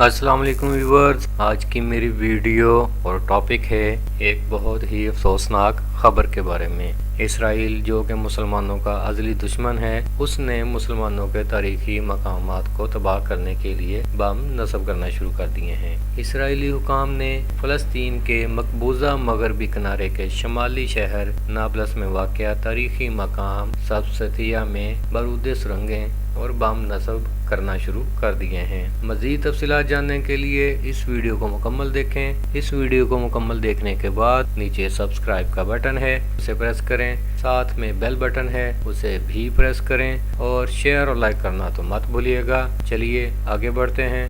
अस्सलाम वालेकुम व्यूवर्स। आज की मेरी वीडियो और टॉपिक है एक बहुत ही अफसोसनाक खबर के बारे में। इसराइल जो कि मुसलमानों का अज़ली दुश्मन है, उसने मुसलमानों के तारीखी मकामात को तबाह करने के लिए बम नस्ब करना शुरू कर दिए हैं। इसराइली हुकाम ने फ़लस्तीन के मकबूजा मगरबी किनारे के शमाली शहर नाबलस में वाक़या तारीखी मकाम सब्सतिया में बारूदी सुरंगें और बम नस्ब करना शुरू कर दिए हैं। मज़ीद तफसीलात जानने के लिए इस वीडियो को मुकम्मल देखें। इस वीडियो को मुकम्मल देखने के बाद नीचे सब्सक्राइब का बटन है, उसे प्रेस करें। साथ में बेल बटन है, उसे भी प्रेस करें और शेयर और लाइक करना तो मत भूलिएगा। चलिए आगे बढ़ते हैं।